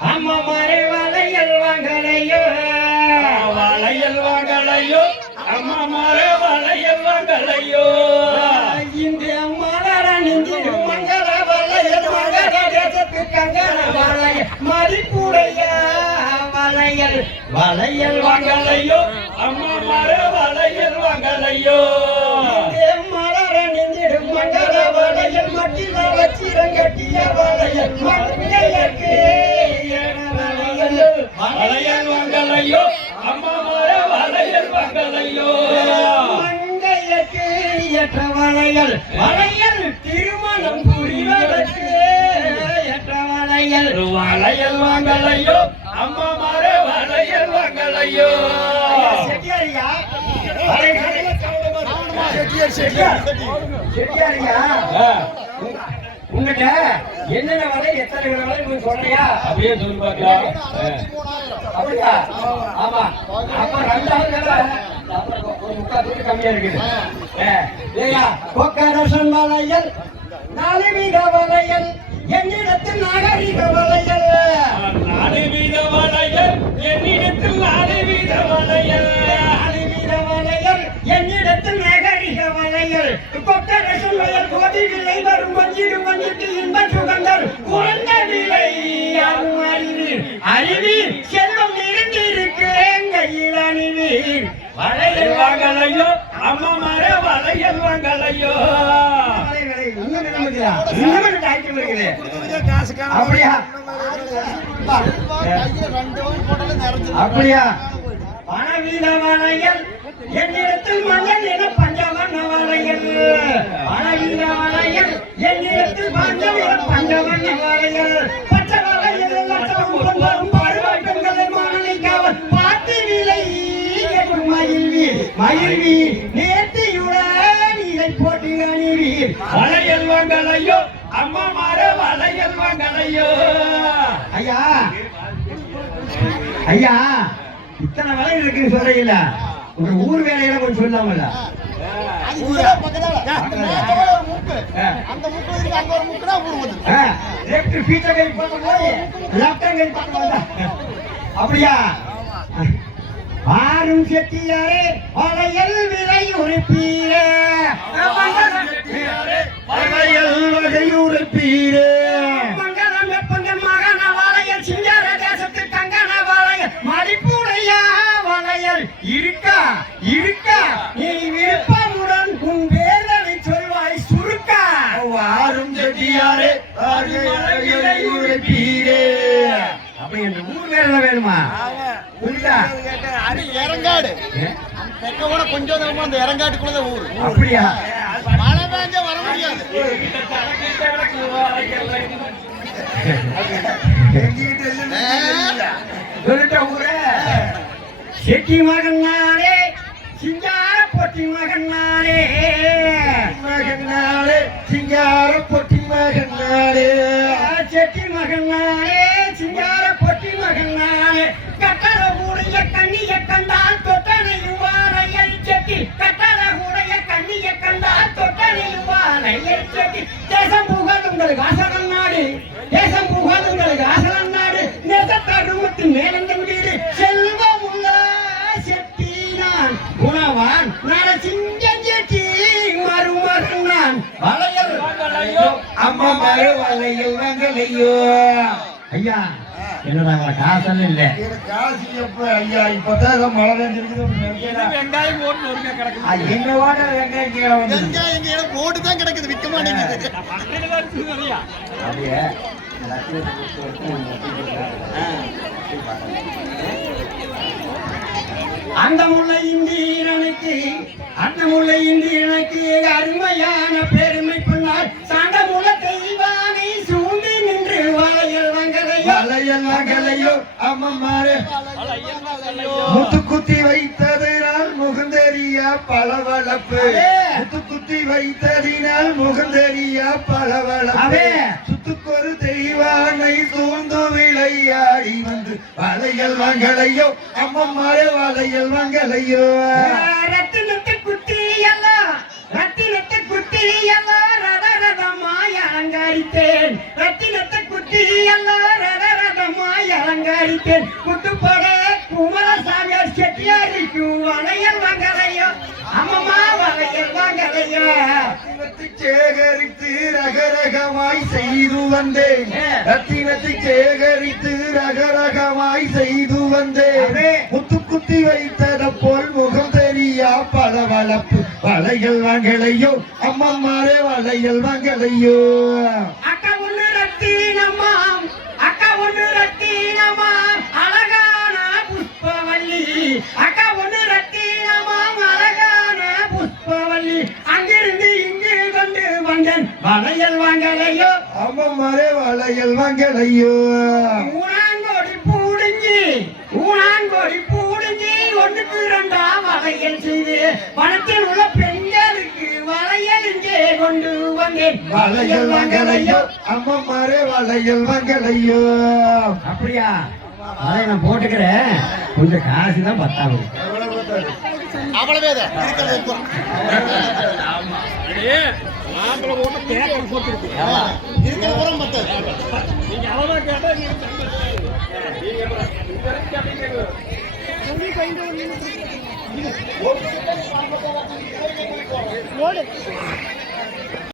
அம்மா மாறே வளையல் வாங்கலையோ வளையல் வாங்கலையோ அம்மா மாறே வளையல் வாங்கலையோ இந்த மலர நெஞ்சிடு மங்கள வளையல் மங்கள தேசத்து கங்கண வளையல் மதிப்புடைய வளையல் வளையல் வாங்கலையோ அம்மா மாறே வளையல் வாங்கலையோ மலர நெஞ்சிடு மங்கள வளையல் மட்டில வச்சிரங்கட்டிய வளையல் மங்கையக்கு வளையல் வாங்கலையோ அம்மா மாறே வளையல் வாங்கலையோ மங்கையக்கு ஏற்ற வளையல் வளையல் திருமணம் புரிவதற்கு ஏற்ற வளையல் வளையல் வாங்கலையோ அம்மா மாறே வளையல் வாங்கலையோ செட்டியாரியா செட்டியாரியா உங்ககிட்ட என்னென்ன வலை எத்தனை வலை நீங்க சொல்றியா அப்படியே சொல்லி பார்க்கலாம் அப்படியா ஆமா அப்ப ரெண்டாவது ஒரு முக்கால் கம்மியா இருக்குது ஏயா கொக்கரசன் வளையல் 4 வீத வளையல் என்னிடத்தில் நாகரிக வளையல் 4 வீத வளையல் என்னிடத்தில் 4 வீத வளையல் 4 வீத வளையல் என்னிடத்தில் நாகரிக வளையல் கொக்கரசன் வளையல் கோடி விலை வரும் வஞ்சிடும் வஞ்சிட்டு இன்ப சுகங்கள் குறைந்த விலை யாரும் அறிவீர் அறிவீர் செல்வம் நிறைந்திருக்கு கையில் அணிவீர் வளையல் வாங்கலையோ அம்மா மாறே வளையல் வாங்கலையோ அப்படியா பணவீத வளையல் என்னிடத்தில் மஞ்சள் என பஞ்சவண்ண வளையல் பணவீத வளையல் என்னிடத்தில் மஞ்சள் என பஞ்சவண்ண வளையல் பச்சை வளையல் வரும் பாடுவாய் பெண்களை மாணவிக்காவல் பாட்டு விலை மகிழ்வி நேர்த்தியுடன் இதை போட்டு அணிவீர் வளையல் வாங்கலையோ அம்மா மாறே வளையல் வாங்கலையோ ஐயா ஐயா இத்தனை வளையல் இருக்குன்னு சொல்றீங்கள உங்க ஊர் வேலையில கொஞ்சம் சொல்லாமல அப்படியா ஆறும் செட்டியாரே வளையல் விலை உறுப்பீரே வளையல் வகை உறுப்பீரே மங்களம் வெப்பங்கள் மகன வளையல் சிங்கார தேசத்து கங்கண வளையல் மதிப்புடைய வளையல் இருக்கா இருக்கா நீ விருப்பமுடன் உன் வேதனை சொல்வாய் சுருக்கா ஆறும் செட்டியாரே வளையல் உறுப்பீரே அப்படி என்று ஊர் வேலை வேணுமா இறங்காடு கொஞ்சம் அந்த இறங்காட்டுக்குள்ள ஊர் அப்படியா மழை பெஞ்சா வர முடியாது ஊரே செட்டி மகன் நாளே சிங்கார பொட்டி மகன் நாளே சிங்கார பொட்டி மகன் நாளே செட்டி மகன் நாளே சிங்கார பொட்டி மகன் நாளே கட்டள கூடைய கண்ணிய கண்டால் தொட்டனையும் வாரையல் செட்டி கட்டள கூடைய கண்ணிய கண்டால் தொட்டனையும் வாரையல் செட்டி தேசம் புகழ் உங்களுக்கு ஆசனம் நாடு தேசம் புகழ் உங்களுக்கு ஆசனம் நாடு நெசத்தருமத்தின் மேலந்த வீடு செல்வம் உள்ள செட்டி நான் குணவான் நட சிங்கம் செட்டி மருமகன் நான் வளையல் வாங்கலையோ அம்மா மறு வளையல் வாங்கலையோ ஐயா என்னடா காசல் இல்ல காசு எப்ப ஐயா இப்பதான் மழை பெஞ்சிருக்குது வெங்காயம் போட்டு ஒருங்க கிடக்குது எங்க வாட வெங்காயம் கீழே வந்து வெங்காயம் கீழே போட்டு தான் கிடக்குது விற்க மாட்டேங்குது அப்படியே அந்த முல்லை இந்தியனுக்கு அந்த முல்லை இந்தியனுக்கு அருமையான பெருமை பண்ணால் சாண்ட முல்லை தெய்வானை சூண்டி நின்று வளையல் வாங்கலையோ அம்மா மாறு முத்து குத்தி வைத்ததினால் முகந்தெரியா பளவளப்பு முத்து குத்தி வைத்ததினால் முகந்தெரியா பளவளப்பு சுத்துக்கொரு தெய்வானை சூழ்ந்து விளையாடி வந்து வளையல் வாங்கலையோ அம்மா மாறு வளையல் வாங்கலையோ ரத்தினத்தை குத்தி எல்லாம் ரத்தினத்தை குத்தி எல்லாம் ரத ரதமாய் அலங்கரித்தேன் ரத்தினத்தை குத்தி எல்லாம் ரத ரதமாய் அலங்கரித்தேன் குத்துப்பட குமரசாமியார் செட்டியாரிக்கும் வளையல் வாங்கலையோ அம்மம்மா வளையல் வாங்கலையோ சேகரித்து ரகரகமாய் செய்து வந்தேன் ரத்தினத்தை சேகரித்து ரகரகமாய் செய்து வந்தேன் முத்து குத்தி வைத்தத போல் முகம் தெரியா பளபளப்பு வளையல் வாங்கலையோ அம்மம்மாரே வளையல் வாங்கலையோ அக்கா ஒண்ணு ரத்தினமாம் அக்கா ஒண்ணு ரத்தினமாம் அழகான புஷ்பவல்லி அக்கா ஒண்ணு ரத்தினமாம் அழகான புஷ்பவல்லி அங்கிருந்து இங்கு கொண்டு வந்தேன் வளையல் வாங்கலையோ அம்மம்மாரே வளையல் வாங்கலையோ ஊனாங்கோடி பூடுங்கி ஒன்றுக்கு இரண்டாம் வளையல் செய்து பணத்தில் உள்ள பெண்களுக்கு வளையல் இங்கே கொண்டு வந்தேன் வளையல் வாங்கலையோ அம்மம்மாரே வளையல் வாங்கலையோ அப்படியா அதை நான் போட்டுக்கிறேன் கொஞ்சம் காசு தான் பத்தாது அவ்வளவே இருக்கிறது மாப்பிள்ள போட்டு கேட்க போட்டுருக்கு இருக்கிற உரம் பத்தாது நீங்க அவ்வளோ கேட்டா நீங்க